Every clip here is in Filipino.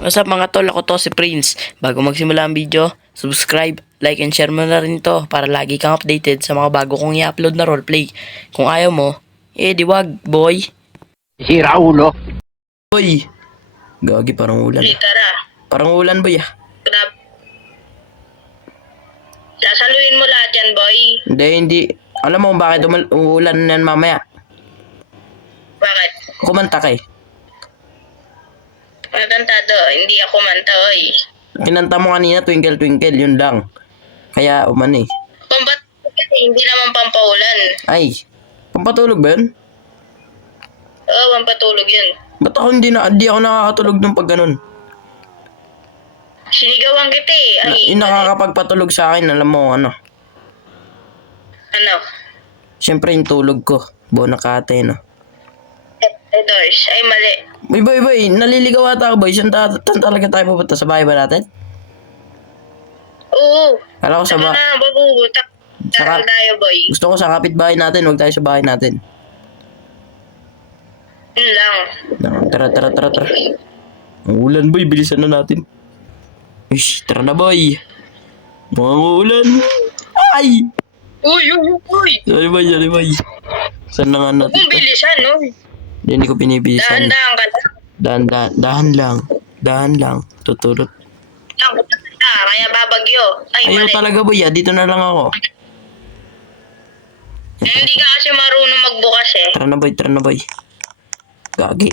What's up mga tol, ako to si Prince. Bago magsimula ang video, subscribe, like, and share mo na rin to para lagi kang updated sa mga bago kong i-upload na roleplay. Kung ayaw mo, di wag, boy. Sira ulo. Boy. Gagi, parang ulan. Tara. Parang ulan, boy. Grab. Sasaluhin mo lahat yan, boy. Hindi. Alam mo kung bakit uulan yan mamaya? Bakit? Kumanta ka eh. Magkantado, hindi ako manta, oy. Kinanta mo kanina, Twinkle Twinkle, yun lang. Kaya uman eh. Pampatulog yan, hindi naman pampaulan. Ay, pampatulog ba yun? Oo, pampatulog yun. Ba't ako hindi ako nakakatulog ng pag ganun? Sinigawan kita eh. Ay, Yung nakakapagpatulog sa akin, alam mo ano. ano? Siyempre yung tulog ko. Bonakate, no? Doors. Ay, mali. Boy, naliligaw ata ako, boy. Saan talaga tayo pupunta? Sa bahay ba natin? Oo. Kala ko sa Saka na, babubutak. Taral tayo, boy. Gusto ko sa kapitbahay natin, huwag tayo sa bahay natin. Yun lang. Tara. Ang ulan, boy. Bilisan na natin. Ish, tara na, boy. Mga ulan. Ay! Uy! Sorry, boy. Saan na nga natin Kung to? bilisan, no? Hindi ko pinibilisan. Dahan-dahan ka lang. Dahan lang. Tutulot. Kaya babagyo. Ay, Ayaw mali. talaga, boy. Dito na lang ako. Hindi ka kasi marunong magbukas eh. Tara na, boy. Gagi.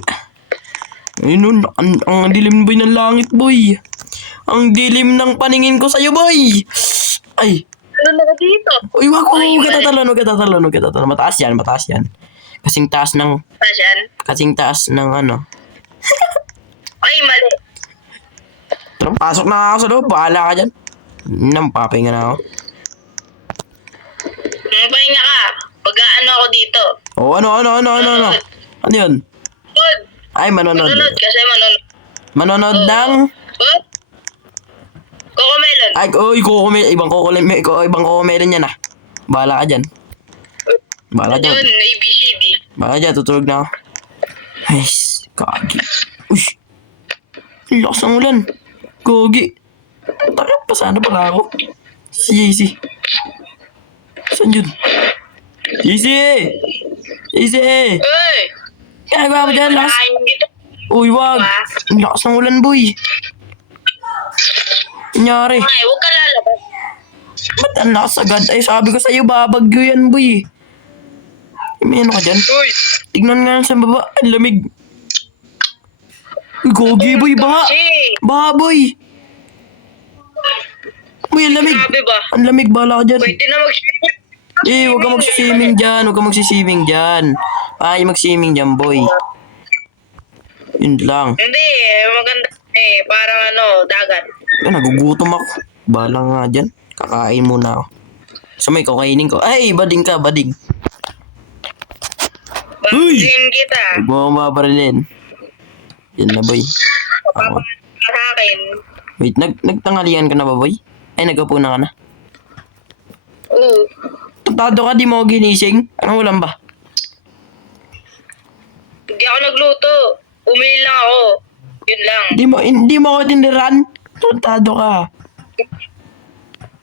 Ayun nun, ang dilim, boy, ng langit, boy. Ang dilim ng paningin ko sa'yo, boy. Ay. Ano na dito? Uy, wag ka tatalon. Mataas yan. Kasing taas ng ano. Ay, mali. Tara, pasok na ako sa loob. Bahala ka dyan. Papahinga na ako. Pahinga ka. Pag-ano ako dito. Oh, ano? Ano yun? Good. Ay, manonood. Manunod kasi manunod. Manonood ng... Good. Cocomelon. Ay, ibang kukumelon yan ah. Bahala ka dyan. Yun, ABCD. Bahala dyan, tutulog na ako. Ay, kagi. Uy, ang lakas ng ulan. Gogi. Takip pa sana pala ako. Si JC. Saan yun? JC! Uy! Kaya ba dyan, lakas? Malaking dito. Uy, wag. Ang lakas ng ulan, boy. Nangyari. Ay, huwag ka lalabas. Ba't ang lakas agad? Ay, sabi ko sa'yo, babagyo yan, boy. May ano ka dyan? Uy! Tignan nga lang sa baba. Ang lamig. Uy, gogi, boy. Baha. Baha, boy. Uy, ang lamig. Grabe ba? Ang lamig, bahala ka dyan. Pwede na mag-swimming. Huwag ka magsiswimming dyan. Ay, mag-swimming dyan, boy. Yun lang. Hindi, maganda eh. Parang dagat. Ay, nagugutom ako. Bahala nga dyan. Kakain muna ako. So may kakainin ko. Ay, bading ka. Uy! Bangin kita. Huwag mo maparilin. Yan na, boy. Ako. Sa akin. Wait, nagtanghalian ka na ba, boy? Ay, nagkapuna ka na. Oo. Tado ka, di mo ako ginising. Anong ulam ba? Hindi ako nagluto. Umili lang ako. Yun lang. Hindi mo ako tiniran. Tado ka.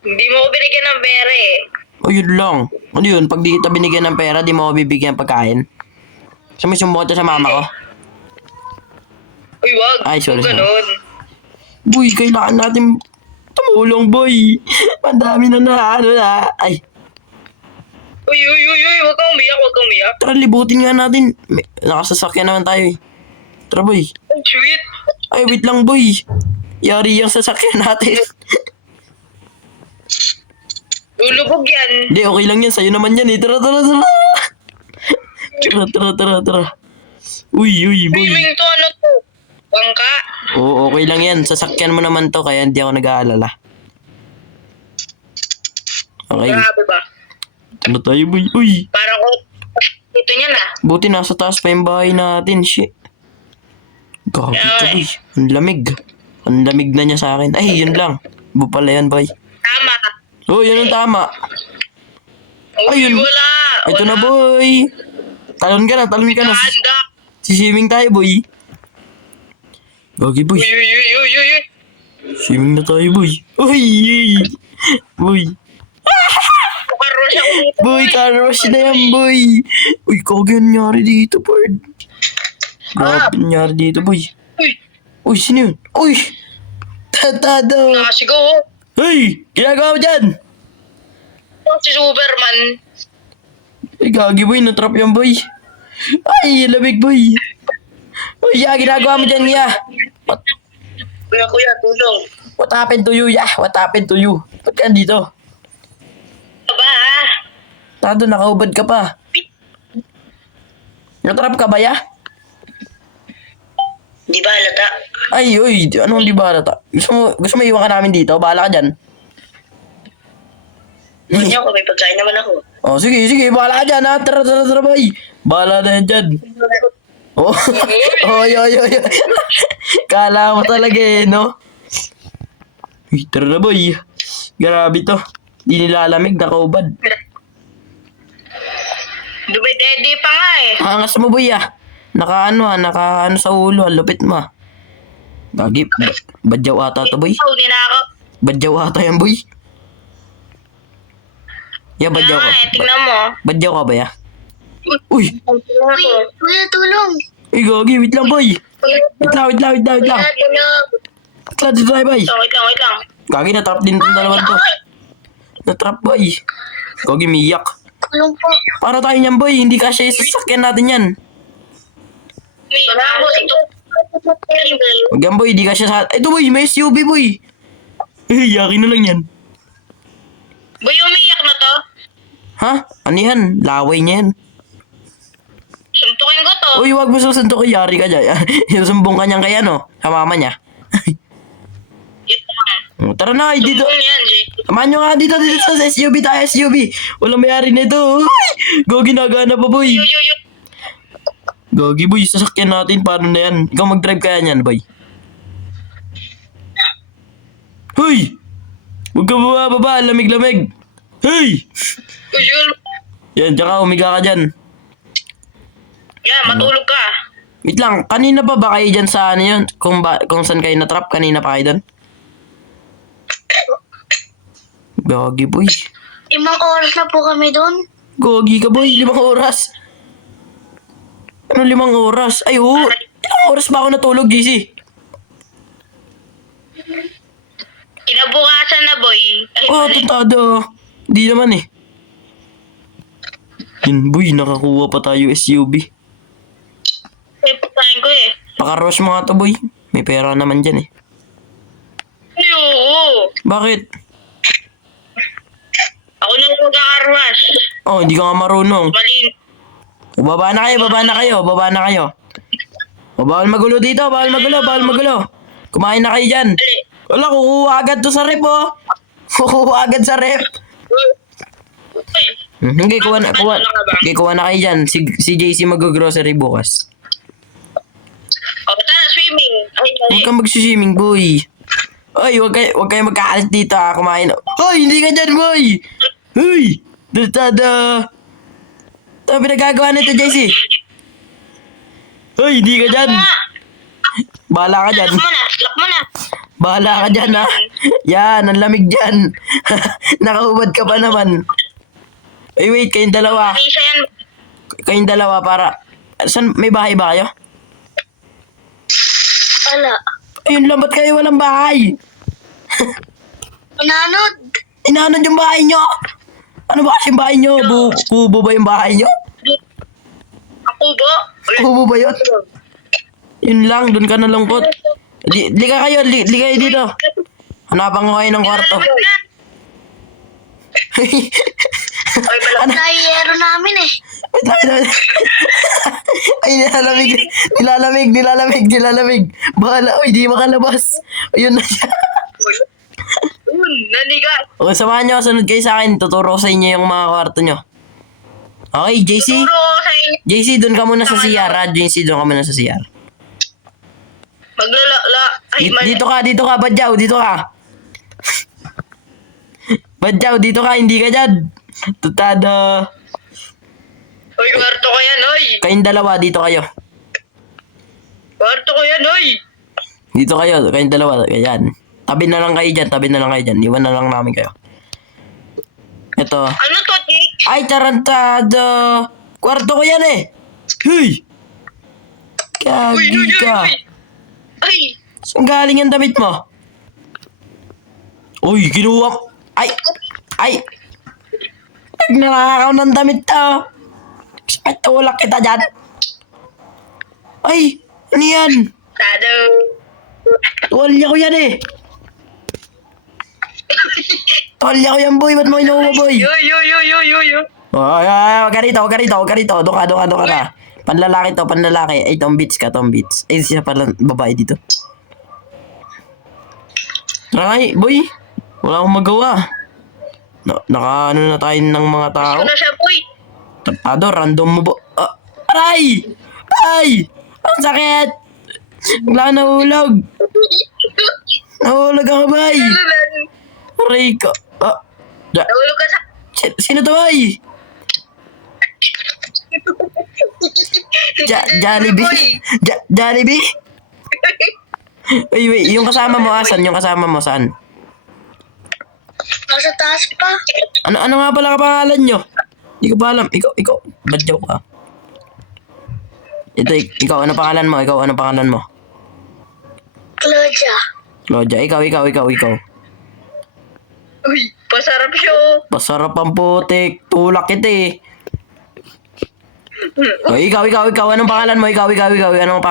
Hindi mo ko binigyan ng pera eh. O, yun lang. Ano yun? Pag di kita binigyan ng pera, di mo ako bibigyan ng pagkain. So, may sumbong sa mama ko. Uy, wag. Ay, sorry. Huwag ganun. Boy, kailangan natin tumulong, boy. Madami na. Ay, Uy. Huwag kang umiyak. tara, libutin nga natin. Nakasasakyan naman tayo eh. Tara, boy. Ang sweet. Ay, wait lang, boy. Yari yung sasakyan natin. Lulubog yan. Hindi, okay lang yan. Sa'yo naman yan eh. Tara. Tara. Uy, boy. Swimming to to? Bangka? Oo, okay lang yan. Sasakyan mo naman to, kaya hindi ako nag-aalala. Okay. Grabe ba? Ano tayo, boy? Uy! Parang ko. Dito niya na. Buti nasa taas pa yung bahay natin. Shit. Gagi ka, boy. Ang lamig na niya sa akin. Ay, yun lang. Iba pala yan, boy. Tama. Oh, yun ang tama. Uy, Ayun. wala. Ito na, boy. Talon ka na. Handa. Siswimming tayo, boy. Gagi, boy. Uy, uy, uy, uy, uy, uy. Swimming na tayo, boy. Uy! Boy. Karush ako dito. Boy, car-wash na yan, boy. Uy, kagi ang nangyari dito, Bird. Grabe nangyari dito, boy. Uy, Uy, sino yun? Uy! Tatado! nakasigaw oh. Hey! Ginagawa mo dyan? Si Superman. Ay, gagi, boy. Natrap yan, boy. Ay, lamig, boy. Uy, ya, ginagawa mo dyan, ya. Kuya, tulong. What happened to you, ya? What happened to you? Ba't ka dito? Aba, Tado, nakaubad ka pa. Natrap ka ba, ya? di ba halata? Ay, uy, anong di ba halata? Gusto mo iwan ka namin dito? Bahala ka dyan. Huwag niyo ako, may pagkain naman ako. Oh, sige, bahala ka dyan, ha? Tara, boy. Bahala na yan dyan. Oh, oy. Kala mo talaga eh, no? Uy, tara na, boy. Grabe to. Di nilalamig, nakaubad. Dumidede pa nga eh. Angas mo, boy, ah. Naka sa ulo, ang lupit mo, ah. Gagi, badyaw ata to, boy. Ikaw, ninakaw. Badyaw ata yan, boy. Ya, badyaw ka. Tingnan mo. Badyaw ka ba, ya? Uy, Kuya, tulong. uy, gagi, wait lang, boy. Wait lang. Tulong. Wait lang, dito tayo, boy. Wait lang. Gagi, natrap din itong dalawan to. Natrap, boy. Gagi, miyak. Tulong po. Para tayo niyan, boy. Hindi kasi sasakyan natin yan. Wala ako ito. Huwag yan, boy. Hindi kasi sa... Ito, boy. May SUV, boy. Eh, yakin na lang yan. Boy, umiyak na to. Ha? Ano yan? Laway niya yan. Suntukin ko to. Uy, wag mo susuntok ko. Yari ka dyan. Sumbong ka niyan kaya, no? Sa mama niya. Ito lang. Tara na, dito. Sumbong yan, Jay. Samahan nyo nga dito sa SUV tayo, SUV. Walang mayari nito. Uy! Go, ginagana pa, boy. Yo. Gogi, boy. Sasakyan natin. Paano na yan? Ikaw mag-drive kaya niyan, boy. Hoy! Huwag ka baba. Lamig-lamig. Hey! Uy. Yan, tsaka umiga ka dyan. Yan, matulog ka. Wait lang, kanina pa ba kayo dyan sa ano yun? Kung saan kayo na-trap, kanina pa kayo dyan? Gogi, boy. 5 oras na po kami doon. Gogi ka, boy. 5 oras. Ano 5 oras? Ay, oo. Ilang oras ba ako natulog, GC? Kinabukasan na, boy. Ay, Oh, mali. tantado. Di naman eh. Yun, boy. Nakakuha pa tayo SUV. Ay, pagkain ko eh. Pakaros mo nga to, boy. May pera naman dyan eh. Ay, oo. Bakit? Ako na yung mag-aarwas. Oh, hindi ka nga marunong. Mali. Baba na kayo. O, bawal magulo dito. Bawal magulo. Kumain na kayo dyan. Mali. Wala, kukuha agad to sa rep, oh. Kukuha agad sa rep. Uy. Hindi, kuha na kayo dyan. Si JC mag-grocery bukas. Tara, swimming. Ay, mali. Huwag kang mag-swimming, boy. Oy, huwag kayo magkaalis dito, ah. Kumain. Hoy, hindi ka dyan, boy. Hoy, dastada. Ito, pinagagawa nito, JC. Hoy, hindi ka dyan. Bahala ka dyan. Lock mo na. Bahala ka dyan, ha. Yan, ang lamig dyan. Nakaubad ka pa naman. Ay, wait, kayong dalawa. Isa yan. Kayong dalawa para... San, may bahay ba kayo? Wala. Ayun lang, ba't kayo walang bahay? Inanod. Inanod yung bahay nyo? Ano ba kasing bahay nyo? Kubo ba yung bahay nyo? Ako ba? Kubo ba yun? Yun lang, dun ka nalungkot. Lika kayo dito. Hanapan ko kayo ng kwarto. Ay, Ano? Nayero namin eh. Wait lang. Ay, nilalamig. Bahala, oy, di makalabas. Ayun na siya. Naniga. Okay, samahan nyo, sunod kayo sa akin. Tuturo ko sa inyo yung mga kwarto nyo. Okay, JC? Turo ko sa inyo. JC, doon ka muna sa CR, ha? JC, doon ka muna sa CR. Maglalala. Ay, mali. Dito ka, Badyaw, dito ka. Badyaw, dito ka, hindi ka dyan. Tutado. Uy, kwarto ko yan, oy. Kayong dalawa, dito kayo. Kwarto ko yan, oy. Dito kayo, kayong dalawa. Ayan. Tabi na lang kayo dyan, tabi na lang kayo dyan. Iwan na lang namin kayo. Ito. Ano to, Nick? Ay, tarantado! Kwarto ko yan eh! Hey! Kagi ka! Ay! Saan galing ang damit mo? Uy, kinuha mo. Ay! Ay! Nagnanakaw ng damit to! Ay, tulak kita dyan! Ay! Ano yan? Tado! Tuwalya ko yan eh! Tuwalya ko yan boy! Ba't mo kinuha boy? Yo! Ay, wag ka rito, wag ka rito, wag ka rito. Doon ka na. Panlalaki to, panlalaki. Ay, tombits ka, tombits. Ay, siya pala babae dito. Try, boy. Wala akong magawa. Naka-ano na tayo ng mga tao. Gusto na siya, boy! Ado, random mo bo. Aray! Ay! Ang sakit! Wala nahulog. Nahulog ako, bay. Aray ko. Nahulog ka sa... Sino to, bay? Jollibee? Jollibee? Wait, yung kasama mo asan? Yung kasama mo saan? Nasa taas pa. Ano nga pala pangalan nyo? Hindi ko pa alam. Ikaw. Badyaw ka. Ikaw, ano pangalan mo? Claudia. Ikaw. Uy, pasarap siya, oh. Pasarap ang putik. Tulak kita eh. O, ikaw. Anong pangalan mo? Anong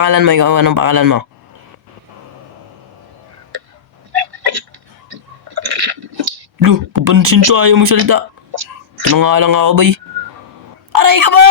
pangalan mo? Lo, papansin to. Ayaw mo salita. Ano nga lang ako, bay? Aray ka ba?